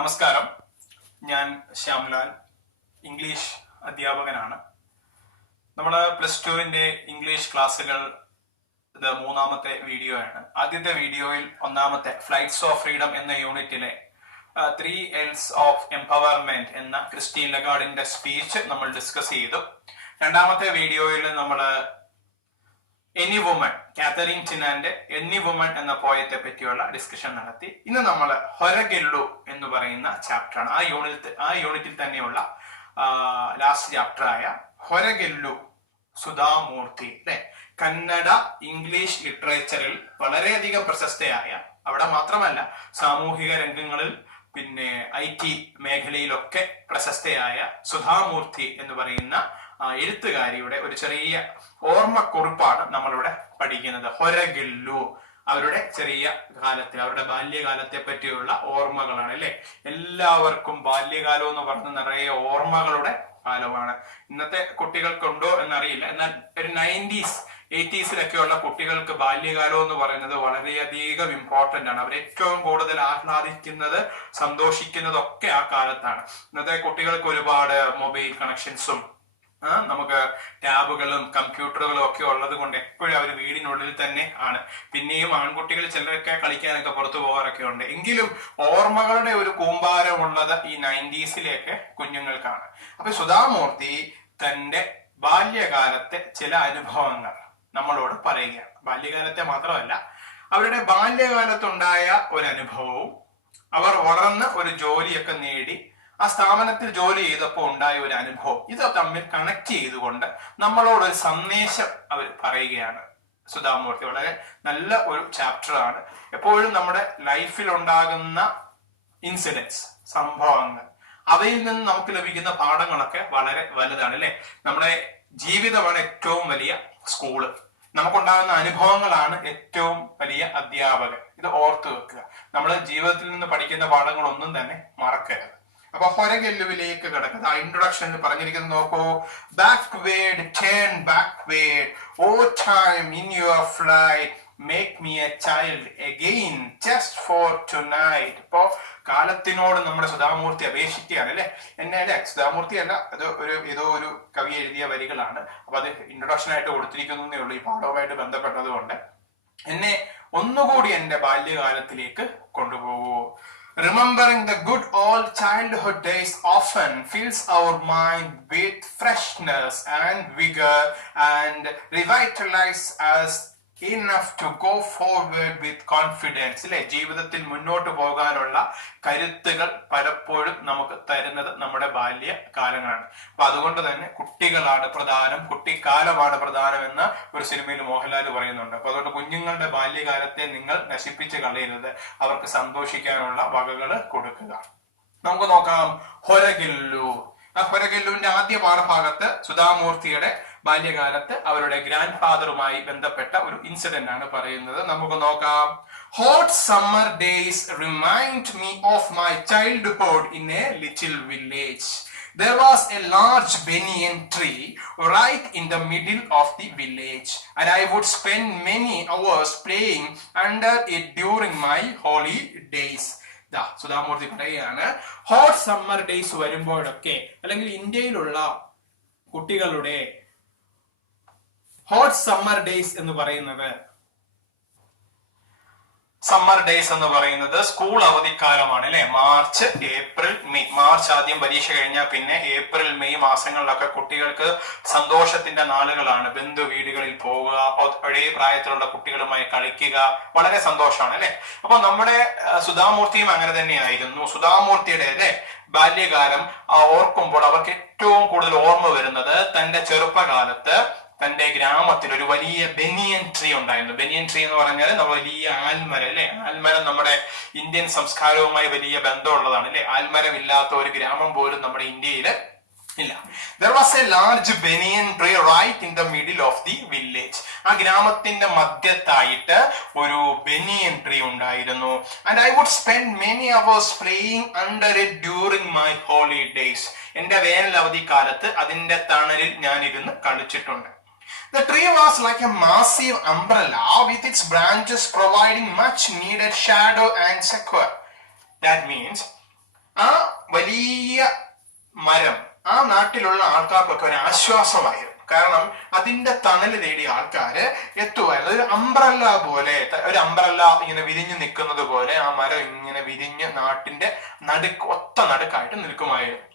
നമസ്കാരം, ഞാൻ ശ്യാംലാൽ, ഇംഗ്ലീഷ് അധ്യാപകനാണ്. നമ്മൾ +2 ഇംഗ്ലീഷ് ക്ലാസ്സുകൾ ഇത് മൂന്നാമത്തെ വീഡിയോ ആണ്. ആദ്യത്തെ വീഡിയോയിൽ ഒന്നാമത്തെ ഫ്ലൈറ്റ്സ് ഓഫ് ഫ്രീഡം എന്ന യൂണിറ്റിലെ 3 L's ഓഫ് എംപവർമെന്റ് എന്ന ക്രിസ്റ്റീൻ ലഗാർഡിന്റെ സ്പീച്ച് നമ്മൾ ഡിസ്കസ് ചെയ്തു. രണ്ടാമത്തെ വീഡിയോയിൽ നമ്മൾ എനി വുമൺ, കാതറിൻ ടിനാന്റെ എനി വുമൺ എന്ന പോയത്തെ പറ്റിയുള്ള ഡിസ്കഷൻ നടത്തി. ഇന്ന് നമ്മൾ ഹൊരഗെല്ലു എന്ന് പറയുന്ന ചാപ്റ്ററാണ്. ആ യൂണിറ്റിൽ തന്നെയുള്ള ലാസ്റ്റ് ചാപ്റ്റർ ആയ ഹൊരഗെല്ലു സുധാമൂർത്തി അല്ലെ, കന്നഡ ഇംഗ്ലീഷ് ലിറ്ററേച്ചറിൽ വളരെയധികം പ്രശസ്തയായ, അവിടെ മാത്രമല്ല സാമൂഹിക രംഗങ്ങളിൽ പിന്നെ IT മേഖലയിലൊക്കെ പ്രശസ്തയായ സുധാമൂർത്തി എന്ന് പറയുന്ന എഴുത്തുകാരിയുടെ ഒരു ചെറിയ ഓർമ്മക്കുറിപ്പാണ് നമ്മളിവിടെ പഠിക്കുന്നത്. ഹൊരഗെല്ലു, അവരുടെ ചെറിയ കാലത്തെ, അവരുടെ ബാല്യകാലത്തെ പറ്റിയുള്ള ഓർമ്മകളാണ് അല്ലെ. എല്ലാവർക്കും ബാല്യകാലം എന്ന് പറഞ്ഞ നിറയെ ഓർമ്മകളുടെ കാലമാണ്. ഇന്നത്തെ കുട്ടികൾക്കുണ്ടോ എന്നറിയില്ല, എന്നാൽ ഒരു 90s 80s ഉള്ള കുട്ടികൾക്ക് ബാല്യകാലം എന്ന് പറയുന്നത് വളരെയധികം ഇമ്പോർട്ടന്റ് ആണ്. അവർ ഏറ്റവും കൂടുതൽ ആഹ്ലാദിക്കുന്നത്, സന്തോഷിക്കുന്നതൊക്കെ ആ കാലത്താണ്. ഇന്നത്തെ കുട്ടികൾക്ക് ഒരുപാട് മൊബൈൽ കണക്ഷൻസും നമുക്ക് ടാബുകളും കമ്പ്യൂട്ടറുകളും ഒക്കെ ഉള്ളത് കൊണ്ട് എപ്പോഴും അവർ വീടിനുള്ളിൽ തന്നെ ആണ്. പിന്നെയും ആൺകുട്ടികൾ ചിലരൊക്കെ കളിക്കാനൊക്കെ പുറത്തു പോകാറൊക്കെ ഉണ്ട്. എങ്കിലും ഓർമ്മകളുടെ ഒരു കൂമ്പാരമുള്ളത് ഈ 90s കുഞ്ഞുങ്ങൾക്കാണ്. അപ്പൊ സുധാമൂർത്തി തന്റെ ബാല്യകാലത്തെ ചില അനുഭവങ്ങൾ നമ്മളോട് പറയുകയാണ്. ബാല്യകാലത്തെ മാത്രമല്ല, അവരുടെ ബാല്യകാലത്തുണ്ടായ ഒരു അനുഭവവും അവർ വളർന്ന് ഒരു ജോലിയൊക്കെ നേടി ആ സ്ഥാപനത്തിൽ ജോലി ചെയ്തപ്പോൾ ഉണ്ടായ ഒരു അനുഭവം, ഇത് തമ്മിൽ കണക്ട് ചെയ്തുകൊണ്ട് നമ്മളോടൊരു സന്ദേശം അവർ പറയുകയാണ്. സുധാമൂർത്തി വളരെ നല്ല ഒരു ചാപ്റ്റർ ആണ്. എപ്പോഴും നമ്മുടെ ലൈഫിൽ ഉണ്ടാകുന്ന ഇൻസിഡൻസ്, സംഭവങ്ങൾ, അവയിൽ നിന്ന് നമുക്ക് ലഭിക്കുന്ന പാഠങ്ങളൊക്കെ വളരെ വലുതാണ് അല്ലെ. നമ്മുടെ ജീവിതമാണ് ഏറ്റവും വലിയ സ്കൂള്. നമുക്കുണ്ടാകുന്ന അനുഭവങ്ങളാണ് ഏറ്റവും വലിയ അധ്യാപകൻ. ഇത് ഓർത്തു വെക്കുക. നമ്മൾ ജീവിതത്തിൽ നിന്ന് പഠിക്കുന്ന പാഠങ്ങളൊന്നും തന്നെ മറക്കരുത്. അപ്പൊ ഹൊരഗെല്ലുവിലേക്ക് കിടക്കുന്നത് ആ ഇൻട്രൊഡക്ഷനിൽ പറഞ്ഞിരിക്കുന്നത് നോക്കൂ. Backward, turn backward, o time in your flight, make me a child again just for tonight. ഇപ്പോ കാലത്തിനോട് നമ്മുടെ സുധാമൂർത്തി അപേക്ഷിക്കുകയാണ് അല്ലെ. എന്നെ അല്ലെ, സുധാമൂർത്തി അല്ല, അത് ഏതോ ഒരു കവി എഴുതിയ വരികളാണ്. അപ്പൊ അത് ഇൻട്രൊഡക്ഷൻ ആയിട്ട് കൊടുത്തിരിക്കുന്നേ ഉള്ളൂ ഈ പാഠവുമായിട്ട് ബന്ധപ്പെട്ടത് കൊണ്ട്. എന്നെ ഒന്നുകൂടി എന്റെ ബാല്യകാലത്തിലേക്ക് കൊണ്ടുപോകൂ. Remembering the good old childhood days often fills our mind with freshness and vigor and revitalizes us enough to go forward with confidence. അല്ലെ, ജീവിതത്തിൽ മുന്നോട്ട് പോകാനുള്ള കരുത്തുകൾ പലപ്പോഴും നമുക്ക് തരുന്നത് നമ്മുടെ ബാല്യകാലങ്ങളാണ്. അപ്പൊ അതുകൊണ്ട് തന്നെ കുട്ടികളാണ് പ്രധാനം, കുട്ടിക്കാലമാണ് പ്രധാനം എന്ന് ഒരു സിനിമയിൽ മോഹൻലാൽ പറയുന്നുണ്ട്. അപ്പൊ അതുകൊണ്ട് കുഞ്ഞുങ്ങളുടെ ബാല്യകാലത്തെ നിങ്ങൾ നശിപ്പിച്ച് കളയരുത്, അവർക്ക് സന്തോഷിക്കാനുള്ള വകകൾ കൊടുക്കുക. നമുക്ക് നോക്കാം ഹൊരഗെല്ലു. ആ ഹൊരഗെല്ലുവിന്റെ ആദ്യ പാഠഭാഗത്ത് സുധാമൂർത്തിയുടെ ബാല്യകാലത്ത് അവരുടെ ഗ്രാൻഡ് ഫാദറുമായി ബന്ധപ്പെട്ട ഒരു ഇൻസിഡന്റ് ആണ് പറയുന്നത്. നമുക്ക് നോക്കാം. Hot summer days remind me of my childhood in A little village. There was a large banyan tree right in the middle of the village, and I would spend many hours playing under it during my holidays. Sudha Murty പറയുകയാണ്, hot summer days വരുമ്പോഴൊക്കെ, അല്ലെങ്കിൽ ഇന്ത്യയിലുള്ള കുട്ടികളുടെ hot summer days എന്ന് പറയുന്നത്, summer days എന്ന് പറയുന്നത് school അവധിക്കാലമാണ് അല്ലെ. March, April, May. മാർച്ച് ആദ്യം പരീക്ഷ കഴിഞ്ഞാൽ പിന്നെ ഏപ്രിൽ, മെയ് മാസങ്ങളിലൊക്കെ കുട്ടികൾക്ക് സന്തോഷത്തിന്റെ നാളുകളാണ്. ബന്ധു വീടുകളിൽ പോവുക, ഒരേ പ്രായത്തിലുള്ള കുട്ടികളുമായി കളിക്കുക, വളരെ സന്തോഷമാണ് അല്ലെ. അപ്പൊ നമ്മുടെ സുധാമൂർത്തിയും അങ്ങനെ തന്നെയായിരുന്നു. സുധാമൂർത്തിയുടെ അല്ലെ ബാല്യകാലം ഓർക്കുമ്പോൾ അവർക്ക് ഏറ്റവും കൂടുതൽ ഓർമ്മ വരുന്നത് തന്റെ ചെറുപ്പകാലത്ത് തന്റെ ഗ്രാമത്തിൽ ഒരു വലിയ ബനിയൻ ട്രീ ഉണ്ടായിരുന്നു. ബനിയൻ ട്രീ എന്ന് പറഞ്ഞാൽ നമ്മൾ വലിയ ആൽമരം അല്ലെ. ആൽമരം നമ്മുടെ ഇന്ത്യൻ സംസ്കാരവുമായി വലിയ ബന്ധമുള്ളതാണ് അല്ലെ. ആൽമരം ഇല്ലാത്ത ഒരു ഗ്രാമം പോലും നമ്മുടെ ഇന്ത്യയില് ഇല്ല. There was a large banyan tree right in the middle of the village. ആ ഗ്രാമത്തിന്റെ മധ്യത്തായിട്ട് ഒരു ബനിയൻ ട്രീ ഉണ്ടായിരുന്നു. And I would spend many hours playing under it during my holidays. എന്റെ വേനൽ അവധിക്കാലത്ത് അതിന്റെ തണലിൽ ഞാൻ ഇരുന്ന് കളിച്ചിട്ടുണ്ട്. The tree was like a massive umbrella with its branches providing much needed shadow and secure. That means ആ വലിയ മരം ആ നാട്ടിലുള്ള ആൾക്കാർക്കൊക്കെ ഒരു ആശ്വാസമായിരുന്നു. കാരണം അതിന്റെ തണല് തേടി ആൾക്കാര് എത്തുമായിരുന്നു. ഒരു അംബ്രല്ല പോലെ, ഒരു അംബ്രല്ല ഇങ്ങനെ വിരിഞ്ഞു നിൽക്കുന്നത് പോലെ ആ മരം ഇങ്ങനെ വിരിഞ്ഞ് നാട്ടിന്റെ ഒത്ത നടുക്കായിട്ട് നിൽക്കുമായിരുന്നു.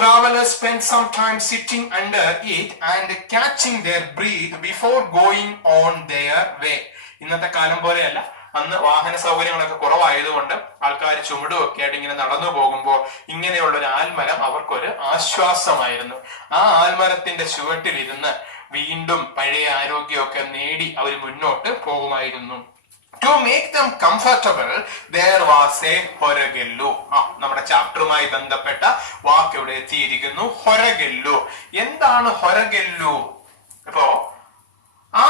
Travelers spent some time sitting under it and catching their breath before going on their way. ഇന്നത്തെ കാലം പോലെയല്ല, അന്ന് വാഹന സൗകര്യങ്ങളൊക്കെ കുറവായതുകൊണ്ട് ആൾക്കാർ ചുമടുമൊക്കെ ആയിട്ട് ഇങ്ങനെ നടന്നു പോകുമ്പോൾ ഇങ്ങനെയുള്ള ഒരു ആൽമരം അവർക്കൊരു ആശ്വാസമായിരുന്നു. ആ ആൽമരത്തിന്റെ ചുവട്ടിലിരുന്ന് വീണ്ടും പഴയ ആരോഗ്യമൊക്കെ നേടി അവർ മുന്നോട്ട് പോകുമായിരുന്നു. To make them comfortable, there was a ഹൊരഗെല്ലു. നമ്മുടെ ചാപ്റ്ററുമായി ബന്ധപ്പെട്ട വാക്ക് ഇവിടെ എത്തിയിരിക്കുന്നു. ഹൊരഗെല്ലു. എന്താണ് ഹൊരഗെല്ലു? ഇപ്പോ ആ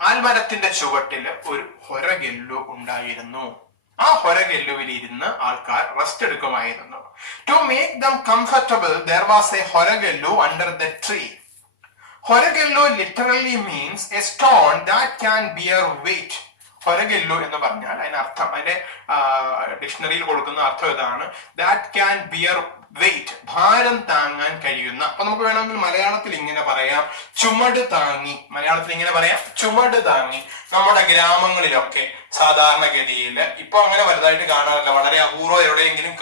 ആൽമരത്തിന്റെ ചുവട്ടില് ഒരു ഹൊരഗെല്ലു ഉണ്ടായിരുന്നു. ആ ഹൊരഗെല്ലുവിൽ ഇരുന്ന് ആൾക്കാർ റെസ്റ്റ് എടുക്കുമായിരുന്നു. To make them comfortable, there was a horagellu under the tree. Horagellu literally means a stone that can bear weight. Horagellu എന്ന് പറഞ്ഞാൽ അതിനർത്ഥം, അതിന്റെ ഡിക്ഷണറിയിൽ കൊടുക്കുന്ന അർത്ഥം ഇതാണ്: ദാറ്റ് ക്യാൻ ബിയർ വെയിറ്റ്, ഭാരം താങ്ങാൻ കഴിയുന്ന. അപ്പൊ നമുക്ക് വേണമെങ്കിൽ മലയാളത്തിൽ ഇങ്ങനെ പറയാം, ചുമട് താങ്ങി. മലയാളത്തിൽ ഇങ്ങനെ പറയാം, ചുമട് താങ്ങി. നമ്മുടെ ഗ്രാമങ്ങളിലൊക്കെ സാധാരണഗതിയിൽ ഇപ്പൊ അങ്ങനെ വലുതായിട്ട് കാണാറില്ല, വളരെ അപൂർവം എവിടെയെങ്കിലും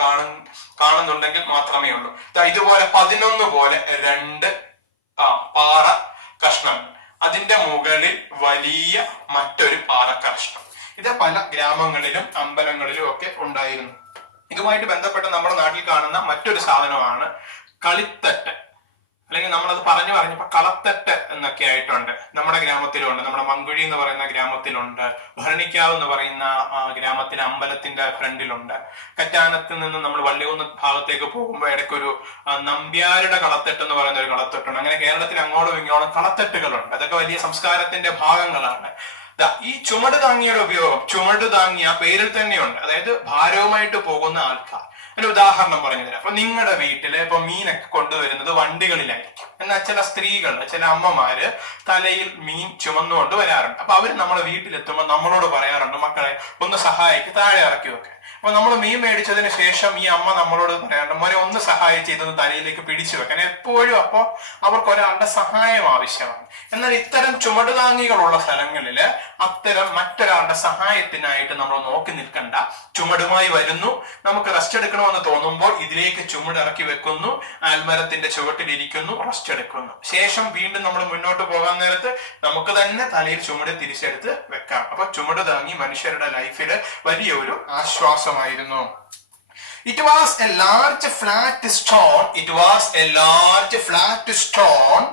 കാണുന്നുണ്ടെങ്കിൽ മാത്രമേ ഉള്ളൂ. ഇതുപോലെ 11 പോലെ 2 പാറ കഷ്ണങ്ങൾ, അതിന്റെ മുകളിൽ വലിയ മറ്റൊരു പാറക്കഷ്ണം. ഇത് പല ഗ്രാമങ്ങളിലും അമ്പലങ്ങളിലും ഒക്കെ ഉണ്ടായിരുന്നു. ഇതുമായിട്ട് ബന്ധപ്പെട്ട് നമ്മുടെ നാട്ടിൽ കാണുന്ന മറ്റൊരു സാധനമാണ് കളിത്തട്ട്, അല്ലെങ്കിൽ നമ്മളത് പറഞ്ഞപ്പോ കളത്തട്ട് എന്നൊക്കെ ആയിട്ടുണ്ട്. നമ്മുടെ ഗ്രാമത്തിലുണ്ട്, നമ്മുടെ മങ്കുഴി എന്ന് പറയുന്ന ഗ്രാമത്തിലുണ്ട്, ഭരണിക്കാവ് എന്ന് പറയുന്ന ഗ്രാമത്തിലെ അമ്പലത്തിന്റെ ഫ്രണ്ടിലുണ്ട്. കറ്റാനത്ത് നിന്ന് നമ്മൾ വള്ളികുന്ന് ഭാഗത്തേക്ക് പോകുമ്പോൾ ഇടയ്ക്കൊരു നമ്പ്യാരുടെ കളത്തട്ട് എന്ന് പറയുന്ന ഒരു കളത്തട്ടുണ്ട്. അങ്ങനെ കേരളത്തിൽ അങ്ങോട്ടും ഇങ്ങോട്ടും കളത്തട്ടുകളുണ്ട്. അതൊക്കെ വലിയ സംസ്കാരത്തിന്റെ ഭാഗങ്ങളാണ്. ഈ ചുമട് താങ്ങിയുടെ ഉപയോഗം, ചുമട് താങ്ങി ആ പേരിൽ തന്നെയുണ്ട്, അതായത് ഭാരവുമായിട്ട് പോകുന്ന ആൾക്കാർ. ഒരു ഉദാഹരണം പറഞ്ഞു തരാം. അപ്പൊ നിങ്ങളുടെ വീട്ടില് ഇപ്പൊ മീനൊക്കെ കൊണ്ടുവരുന്നത് വണ്ടികളിലായിരിക്കും. എന്നാൽ ചില സ്ത്രീകൾ, ചില അമ്മമാര് തലയിൽ മീൻ ചുമന്നുകൊണ്ട് വരാറുണ്ട്. അപ്പൊ അവര് നമ്മളെ വീട്ടിലെത്തുമ്പോൾ നമ്മളോട് പറയാറുണ്ട്, മക്കളെ ഒന്ന് സഹായിക്ക്, താഴെ ഇറക്കി വെക്കാൻ. അപ്പൊ നമ്മൾ മീൻ മേടിച്ചതിന് ശേഷം ഈ അമ്മ നമ്മളോട് പറയാറുണ്ട്, മോനെ ഒന്ന് സഹായിച്ച് ഇതൊന്ന് തലയിലേക്ക് പിടിച്ചു വെക്കാൻ. എപ്പോഴും അപ്പോ അവർക്ക് ഒരാളുടെ സഹായം ആവശ്യമാണ്. എന്നാൽ ഇത്തരം ചുമടുതാങ്ങികളുള്ള സ്ഥലങ്ങളില് അത്തരം മറ്റൊരാളുടെ സഹായത്തിനായിട്ട് നമ്മൾ നോക്കി നിൽക്കണ്ട. ചുമടുമായി വരുന്നു, നമുക്ക് റെസ്റ്റ് എടുക്കണമെന്ന് തോന്നുമ്പോൾ ഇതിലേക്ക് ചുമട് ഇറക്കി വെക്കുന്നു, ആൽമരത്തിന്റെ ചുവട്ടിലിരിക്കുന്നു, റെസ്റ്റ് എടുക്കുന്നു. ശേഷം വീണ്ടും നമ്മൾ മുന്നോട്ട് പോകാൻ നേരത്ത് നമുക്ക് തന്നെ തലയിൽ ചുമട് തിരിച്ചെടുത്ത് വെക്കാം. അപ്പൊ ചുമട് താങ്ങി മനുഷ്യരുടെ ലൈഫില് വലിയൊരു ആശ്വാസമായിരുന്നു. It was a large flat stone. It was a large flat stone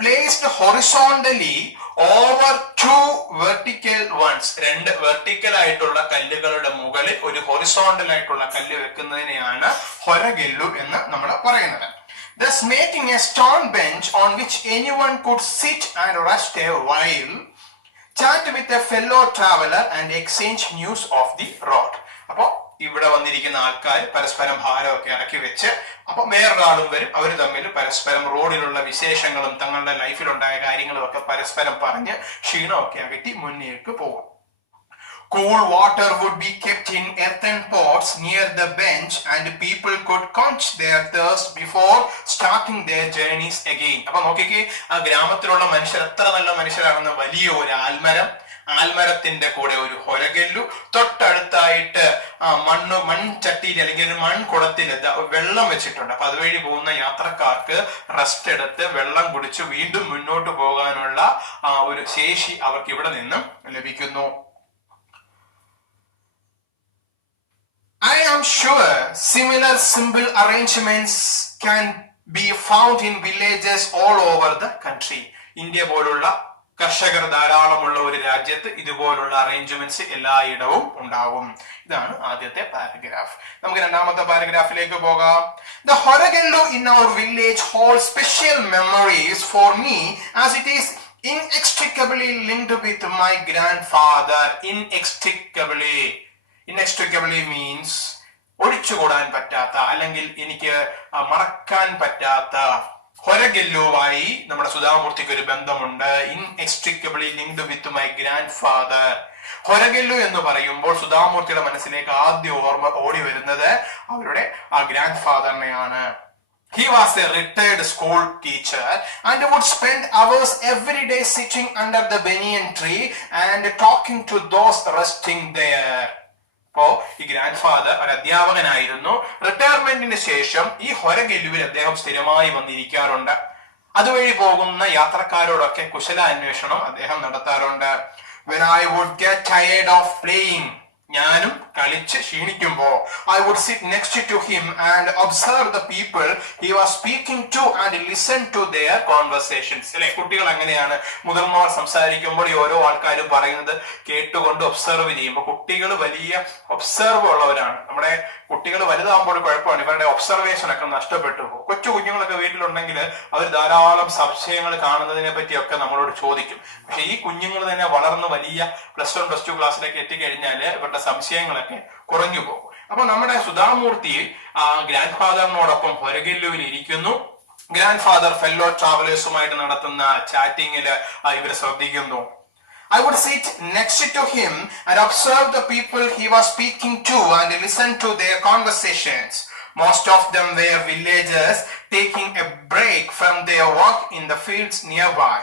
placed horizontally over 2 vertical ones. 2 vertical ആയിട്ടുള്ള കല്ലുകളുടെ മുകളിൽ ഒരു ഹൊറിസോണ്ടൽ ആയിട്ടുള്ള കല്ല് വെക്കുന്നതിനെയാണ് ഹൊരഗെല്ലു എന്ന് നമ്മൾ പറയുന്നത്. Thus making a stone bench on which anyone could sit and rest a while, chat with a fellow traveler and exchange news of the road. അപ്പോ ഇവിടെ വന്നിരിക്കുന്ന ആൾക്കാർ പരസ്പരം ഭാരമൊക്കെ ഇറക്കി വെച്ച്, അപ്പൊ വേറൊരാളും വരും, അവർ തമ്മിൽ പരസ്പരം റോഡിലുള്ള വിശേഷങ്ങളും തങ്ങളുടെ ലൈഫിലുണ്ടായ കാര്യങ്ങളും ഒക്കെ പരസ്പരം പറഞ്ഞ് ക്ഷീണമൊക്കെ അകറ്റി മുന്നേക്ക് പോകും. Cool water would be kept in earthen pots near the bench and people could quench their thirst before starting their journeys again. അപ്പൊ നോക്കിക്കേ, ആ ഗ്രാമത്തിലുള്ള മനുഷ്യർ എത്ര നല്ല മനുഷ്യരാണെന്ന്. വലിയ ഒരു ആൽമരത്തിന്റെ കൂടെ ഒരു ഹൊരഗെല്ലു, തൊട്ടടുത്തായിട്ട് മൺചട്ടിയിൽ അല്ലെങ്കിൽ ഒരു മൺകുടത്തിൽ വെള്ളം വെച്ചിട്ടുണ്ട്. അപ്പൊ അതുവഴി പോകുന്ന യാത്രക്കാർക്ക് റെസ്റ്റ് എടുത്ത് വെള്ളം കുടിച്ച് വീണ്ടും മുന്നോട്ട് പോകാനുള്ള ഒരു ശേഷി അവർക്ക് ഇവിടെ നിന്നും ലഭിക്കുന്നു. I am sure similar simple arrangements can be found in villages all over the country. India പോലുള്ള കർഷകർ ധാരാളമുള്ള ഒരു രാജ്യത്ത് ഇതുപോലുള്ള അറേഞ്ച്മെന്റ്സ് എല്ലായിടവും ഉണ്ടാവും. ഇതാണ് ആദ്യത്തെ പാരഗ്രാഫ്. നമുക്ക് രണ്ടാമത്തെ പാരഗ്രാഫിലേക്ക് പോകാം. The ഹൊരഗെല്ലു in our village holds special memories for me as it is inextricably linked with my grandfather. Inextricably means ഒഴിച്ചുകൂടാൻ പറ്റാത്ത, അല്ലെങ്കിൽ എനിക്ക് മറക്കാൻ പറ്റാത്ത. ഹൊരഗെല്ലുവുമായി നമ്മുടെ സുധാമൂർത്തിക്ക് ഒരു ബന്ധമുണ്ട്. Inextricably linked with my grandfather. Horagellu എന്ന് പറയുമ്പോൾ സുധാമൂർത്തിയുടെ മനസ്സിലേക്ക് ആദ്യം ഓടി വരുന്നത് അവരുടെ ആ ഗ്രാൻഡ് ഫാദറിനെയാണ്. He was a retired school teacher and would spend hours every day sitting under the banyan tree and talking to those resting there. അപ്പോ ഈ ഗ്രാൻഡ് ഫാദർ ഒരു അധ്യാപകനായിരുന്നു. റിട്ടയർമെന്റിന് ശേഷം ഈ ഹൊരഗെല്ലുവിൽ അദ്ദേഹം സ്ഥിരമായി വന്നിരിക്കാറുണ്ട്. അതുവഴി പോകുന്ന യാത്രക്കാരോടൊക്കെ കുശലാന്വേഷണം അദ്ദേഹം നടത്താറുണ്ട്. When I would get tired of playing, ഞാനും കളിച്ച് ക്ഷീണിക്കുമ്പോ I would sit next to him and observe the people he was speaking to and listen to their conversations. അല്ലെ, കുട്ടികൾ അങ്ങനെയാണ്. മുതിർന്നവർ സംസാരിക്കുമ്പോൾ ഈ ഓരോ ആൾക്കാരും പറയുന്നത് കേട്ടുകൊണ്ട് ഒബ്സർവ് ചെയ്യുമ്പോൾ കുട്ടികൾ വലിയ ഒബ്സർവ് ഉള്ളവരാണ്. നമ്മുടെ കുട്ടികൾ വലുതാകുമ്പോൾ കുഴപ്പമാണ്, ഇവരുടെ ഒബ്സർവേഷൻ ഒക്കെ നഷ്ടപ്പെട്ടു പോകും. കൊച്ചു കുഞ്ഞുങ്ങളൊക്കെ വീട്ടിലുണ്ടെങ്കിൽ അവർ ധാരാളം സംശയങ്ങൾ കാണുന്നതിനെ പറ്റിയൊക്കെ നമ്മളോട് ചോദിക്കും. പക്ഷെ ഈ കുഞ്ഞുങ്ങൾ തന്നെ വളർന്ന് വലിയ പ്ലസ് 1 പ്ലസ് 2 ക്ലാസ്സിലേക്ക് എത്തിക്കഴിഞ്ഞാൽ ഇവരുടെ സംശയങ്ങളൊക്കെ കുറഞ്ഞു പോകും. അപ്പൊ നമ്മുടെ സുധാമൂർത്തി ഗ്രാൻഡ് ഫാദറിനോടൊപ്പം ഹൊരഗെല്ലുവിൽ ഇരിക്കുന്നു. ഗ്രാൻഡ് ഫാദർ ഫെല്ലോ ട്രാവലേഴ്സുമായിട്ട് നടത്തുന്ന ചാറ്റിങ്ങിൽ ഇവർ ശ്രദ്ധിക്കുന്നു. I would sit next to him and observe the people he was speaking to and listen to their conversations. Most of them were villagers taking a break from their work in the fields nearby.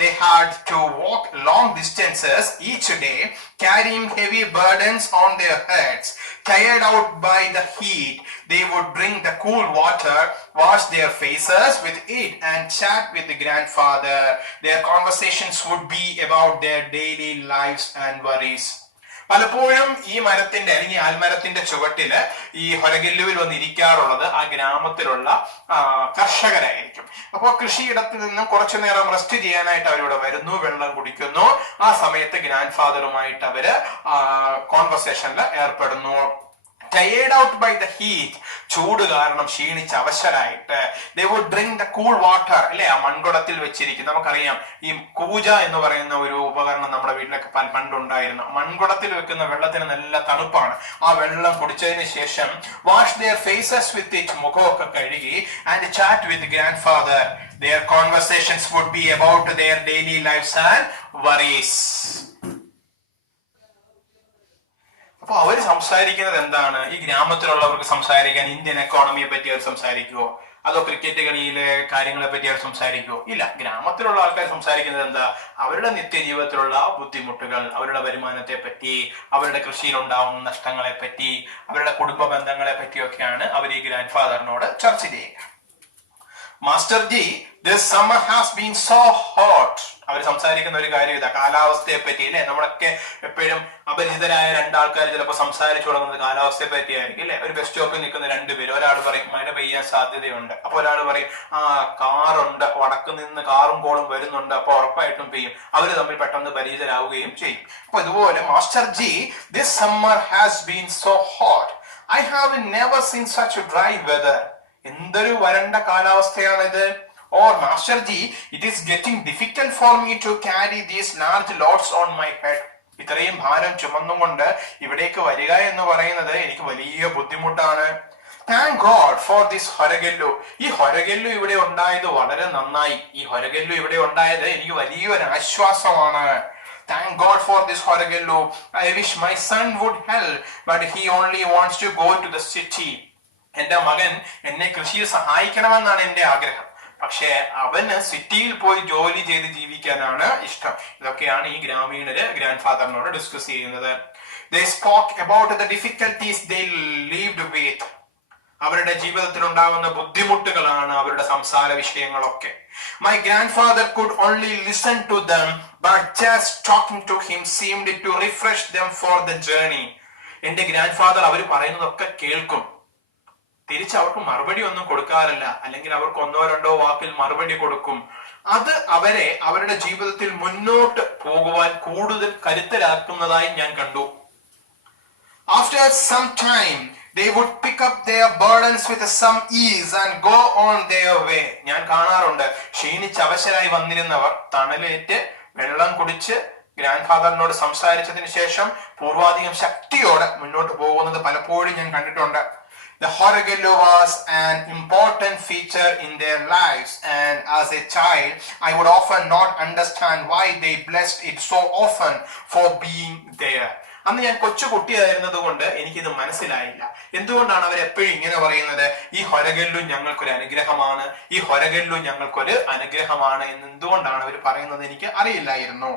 They had to walk long distances each day, carrying heavy burdens on their heads. Tired out by the heat, they would bring the cool water, wash their faces with it, and chat with the grandfather. Their conversations would be about their daily lives and worries. പലപ്പോഴും ഈ മരത്തിന്റെ അല്ലെങ്കിൽ ആൽമരത്തിന്റെ ചുവട്ടില് ഈ ഹൊരഗെല്ലുവിൽ വന്നിരിക്കാറുള്ളത് ആ ഗ്രാമത്തിലുള്ള കർഷകരായിരിക്കും. അപ്പോൾ കൃഷിയിടത്തിൽ നിന്നും കുറച്ചു നേരം റെസ്റ്റ് ചെയ്യാനായിട്ട് അവരിവിടെ വരുന്നു, വെള്ളം കുടിക്കുന്നു. ആ സമയത്ത് ഗ്രാൻഡ് ഫാദറുമായിട്ട് അവര് കോൺവെർസേഷനിൽ ഏർപ്പെടുന്നു. Tired out by the heat, ചൂട് കാരണം ക്ഷീണിച്ച് അവശരായിട്ട് they would drink the cool water, അല്ലെ, ആ മൺകുടത്തിൽ വെച്ചിരിക്കും. നമുക്കറിയാം ഈ കൂജ എന്ന് പറയുന്ന ഒരു ഉപകരണം നമ്മുടെ വീട്ടിലൊക്കെ പണ്ടുണ്ടായിരുന്നു. മൺകുടത്തിൽ വെക്കുന്ന വെള്ളത്തിന് നല്ല തണുപ്പാണ്. ആ വെള്ളം കുടിച്ചതിന് ശേഷം wash their faces with it, മുഖമൊക്കെ കഴുകി, and chat with the grandfather. Their conversations would be about their daily lives and worries. അപ്പൊ അവര് സംസാരിക്കുന്നത് എന്താണ്? ഈ ഗ്രാമത്തിലുള്ളവർക്ക് സംസാരിക്കാൻ ഇന്ത്യൻ എക്കോണമിയെ പറ്റി അവർ സംസാരിക്കുവോ, അതോ ക്രിക്കറ്റ് കളിയിലെ കാര്യങ്ങളെ പറ്റി അവർ സംസാരിക്കുവോ? ഇല്ല. ഗ്രാമത്തിലുള്ള ആൾക്കാർ സംസാരിക്കുന്നത് എന്താ? അവരുടെ നിത്യജീവിതത്തിലുള്ള ബുദ്ധിമുട്ടുകൾ, അവരുടെ വരുമാനത്തെ പറ്റി, അവരുടെ കൃഷിയിൽ ഉണ്ടാവുന്ന നഷ്ടങ്ങളെ പറ്റി, അവരുടെ കുടുംബ ബന്ധങ്ങളെ പറ്റിയൊക്കെയാണ് അവർ ഈ ഗ്രാൻഡ് ഫാദറിനോട് ചർച്ച ചെയ്യുക. Master G, this summer has been so hot. അവർ സംസാരിക്കുന്ന ഒരു കാര്യം ഇതാ, കാലാവസ്ഥയെ പറ്റി. അല്ലെ, നമ്മളൊക്കെ എപ്പോഴും അപരിചിതരായ രണ്ടാൾക്കാർ ചിലപ്പോൾ സംസാരിച്ചു തുടങ്ങുന്നത് കാലാവസ്ഥയെ പറ്റിയായിരിക്കും. അല്ലെ, ഒരു ബസ് സ്റ്റോപ്പിൽ നിൽക്കുന്ന രണ്ടുപേരും, ഒരാൾ പറയും മഴ പെയ്യാൻ സാധ്യതയുണ്ട്, അപ്പൊ ഒരാൾ പറയും കാറുണ്ട്, വടക്ക് നിന്ന് കാറും കോളും വരുന്നുണ്ട്, അപ്പൊ ഉറപ്പായിട്ടും പെയ്യും. അവർ തമ്മിൽ പെട്ടെന്ന് പരിചിതരാവുകയും ചെയ്യും. അപ്പൊ ഇതുപോലെ master G, this summer has been so hot. I have never seen such dry weather. എന്തൊരു വരണ്ട കാലാവസ്ഥയാണിത്. Or Master Ji, it is getting difficult for me to carry these large loads on my head. ഇത്രയും ഭാരം ചുമന്നുകൊണ്ട് ഇവിടേക്ക് വരിക എന്ന് പറയുന്നത് എനിക്ക് വലിയ ബുദ്ധിമുട്ടാണ്. Thank God for this ഹൊരഗെല്ലു. ഈ ഹൊരഗെല്ലു ഇവിടെ ഉണ്ടായത് വളരെ നന്നായി. ഈ ഹൊരഗെല്ലു ഇവിടെ ഉണ്ടായത് എനിക്ക് വലിയൊരു ആശ്വാസമാണ്. Thank God for this ഹൊരഗെല്ലു. I wish my son would help, but he only wants to go to the city. എന്റെ മകൻ എന്നെ കൃഷിയിൽ സഹായിക്കണമെന്നാണ് എന്റെ ആഗ്രഹം. പക്ഷെ അവന് സിറ്റിയിൽ പോയി ജോലി ചെയ്ത് ജീവിക്കാനാണ് ഇഷ്ടം. ഇതൊക്കെയാണ് ഈ ഗ്രാമീണര് ഗ്രാൻഡ് ഫാദറിനോട് ഡിസ്കസ് ചെയ്യുന്നത്. They spoke about the difficulties they lived with. അവരുടെ ജീവിതത്തിൽ ഉണ്ടാകുന്ന ബുദ്ധിമുട്ടുകളാണ് അവരുടെ സംസാര വിഷയങ്ങളൊക്കെ. My grandfather could only listen to them, but just talking to him seemed to refresh them for the journey. എന്റെ ഗ്രാൻഡ് ഫാദർ അവർ പറയുന്നതൊക്കെ കേൾക്കും, തിരിച്ച് അവർക്ക് മറുപടി ഒന്നും കൊടുക്കാറില്ല, അല്ലെങ്കിൽ അവർക്ക് ഒന്നോ രണ്ടോ വാക്കിൽ മറുപടി കൊടുക്കും. അത് അവരെ അവരുടെ ജീവിതത്തിൽ മുന്നോട്ട് പോകുവാൻ കൂടുതൽ കരുത്തരാക്കുന്നതായി ഞാൻ കണ്ടു. After some time, they would pick up their burdens with some ease and go on their way. ഞാൻ കാണാറുണ്ട്, ക്ഷീണിച്ച് അവശരായി വന്നിരുന്നവർ തണലേറ്റ് വെള്ളം കുടിച്ച് ഗ്രാൻഡ് ഫാദറിനോട് സംസാരിച്ചതിന് ശേഷം പൂർവാധികം ശക്തിയോടെ മുന്നോട്ട് പോകുന്നത് പലപ്പോഴും ഞാൻ കണ്ടിട്ടുണ്ട്. The Horagello was an important feature in their lives, and as a child, I would often not understand why they blessed it so often for being there. അന്ന് ഞാൻ കൊച്ചു കുട്ടിയായിരുന്നത് കൊണ്ട് എനിക്കിത് മനസ്സിലായില്ല. എന്തുകൊണ്ടാണ് അവർ എപ്പോഴും ഇങ്ങനെ പറയുന്നത്, ഈ ഹൊരഗല്ലു ഞങ്ങൾക്കൊരു അനുഗ്രഹമാണ്, ഈ ഹൊരഗല്ലു ഞങ്ങൾക്കൊരു അനുഗ്രഹമാണ് എന്ന് എന്തുകൊണ്ടാണ് അവർ പറയുന്നത് എനിക്ക് അറിയില്ലായിരുന്നു.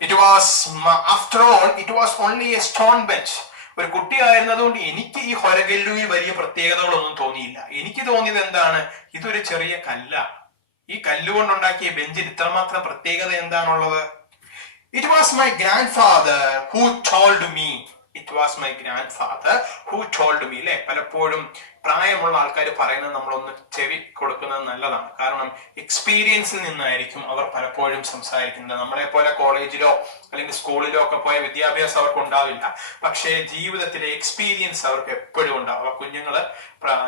It was, after all, it was only a stone bench. ഒരു കുട്ടിയായിരുന്നതുകൊണ്ട് എനിക്ക് ഈ ഹൊരഗല്ലുവിൽ വലിയ പ്രത്യേകതകളൊന്നും തോന്നിയില്ല. എനിക്ക് തോന്നിയത് എന്താണ്, ഇതൊരു ചെറിയ കല്ല, ഈ കല്ലുകൊണ്ടുണ്ടാക്കിയ ബെഞ്ചിൽ ഇത്രമാത്രം പ്രത്യേകത എന്താണുള്ളത്. It was my grandfather who told me. It was my grandfather who told me. അല്ലെ, പലപ്പോഴും പ്രായമുള്ള ആൾക്കാർ പറയുന്നത് നമ്മളൊന്ന് ചെവി കൊടുക്കുന്നത് നല്ലതാണ്. കാരണം എക്സ്പീരിയൻസിൽ നിന്നായിരിക്കും അവർ പലപ്പോഴും സംസാരിക്കുന്നത്. നമ്മളെ പോലെ കോളേജിലോ അല്ലെങ്കിൽ സ്കൂളിലോ ഒക്കെ പോയ വിദ്യാഭ്യാസം അവർക്ക് ഉണ്ടാവില്ല, പക്ഷേ ജീവിതത്തിലെ എക്സ്പീരിയൻസ് അവർക്ക് എപ്പോഴും ഉണ്ടാവും. കുഞ്ഞുങ്ങള്,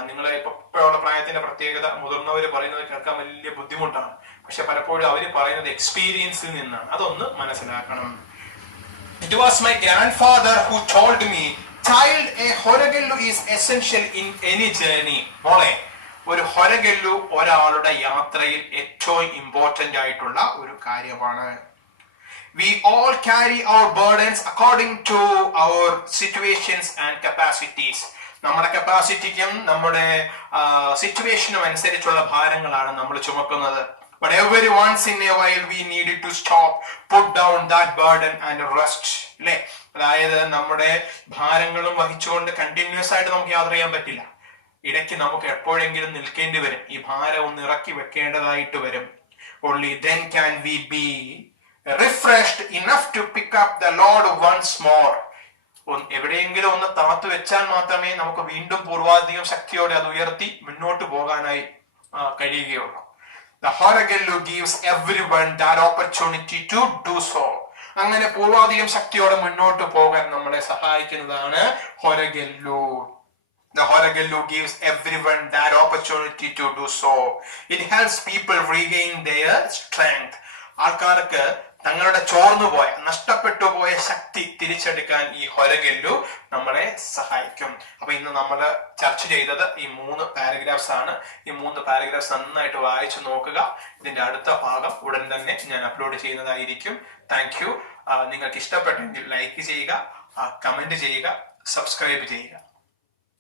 നിങ്ങളെ ഇപ്പോഴുള്ള പ്രായത്തിന്റെ പ്രത്യേകത മുതിർന്നവര് പറയുന്നത് കേൾക്കാൻ വലിയ ബുദ്ധിമുട്ടാണ്, പക്ഷെ പലപ്പോഴും അവര് പറയുന്നത് എക്സ്പീരിയൻസിൽ നിന്നാണ്. അതൊന്ന് മനസ്സിലാക്കണം. It was my grandfather who told me, child, a ഹൊരഗല്ലു is essential in any journey. മോളെ, ഒരു ഹൊരഗല്ലു ഒരാളുടെ യാത്രയിൽ ഏറ്റവും ഇമ്പോർട്ടന്റ് ആയിട്ടുള്ള ഒരു കാര്യമാണ്. We all carry our burdens according to our situations and capacities. നമ്മുടെ കപ്പാസിറ്റിക്കും നമ്മുടെ സിറ്റുവേഷനും അനുസരിച്ചുള്ള ഭാരങ്ങളാണ് നമ്മൾ ചുമക്കുന്നത്. But every once in a while we needed to stop, put down that burden and rest. അല്ലെ, അതായത് നമ്മുടെ ഭാരങ്ങളും വഹിച്ചുകൊണ്ട് കണ്ടിന്യൂസ് ആയിട്ട് നമുക്ക് യാത്ര ചെയ്യാൻ പറ്റില്ല. ഇടയ്ക്ക് നമുക്ക് എപ്പോഴെങ്കിലും നിൽക്കേണ്ടി വരും, ഈ ഭാരം ഒന്ന് ഇറക്കി വെക്കേണ്ടതായിട്ട് വരും. Only then can we be refreshed enough to pick up the load once more. എവിടെയെങ്കിലും ഒന്ന് താത്തു വെച്ചാൽ മാത്രമേ നമുക്ക് വീണ്ടും പൂർവാധികം ശക്തിയോടെ അത് ഉയർത്തി മുന്നോട്ട് പോകാനായി കഴിയുകയുള്ളൂ. The ഹൊരഗല്ലു gives everyone that opportunity to do so. അങ്ങനെ പൂർവാധികം ശക്തിയോടെ മുന്നോട്ട് പോകാൻ നമ്മളെ സഹായിക്കുന്നതാണ് ഹൊരഗല്ലു. The ഹൊരഗല്ലു gives everyone that opportunity to do so. It helps people regain their strength. ആൾക്കാർക്ക് തങ്ങളുടെ ചോർന്നുപോയ, നഷ്ടപ്പെട്ടു പോയ ശക്തി തിരിച്ചെടുക്കാൻ ഈ ഹൊരഗല്ലു നമ്മളെ സഹായിക്കും. അപ്പൊ ഇന്ന് നമ്മൾ ചർച്ച ചെയ്തത് ഈ 3 പാരഗ്രാഫ്സ് ആണ്. ഈ 3 പാരഗ്രാഫ്സ് നന്നായിട്ട് വായിച്ചു നോക്കുക. ഇതിന്റെ അടുത്ത ഭാഗം ഉടൻ തന്നെ ഞാൻ അപ്ലോഡ് ചെയ്യുന്നതായിരിക്കും. Thank you. നിങ്ങൾക്ക് ഇഷ്ടപ്പെട്ടെങ്കിൽ ലൈക്ക് ചെയ്യുക, കമന്റ് ചെയ്യുക, സബ്സ്ക്രൈബ് ചെയ്യുക.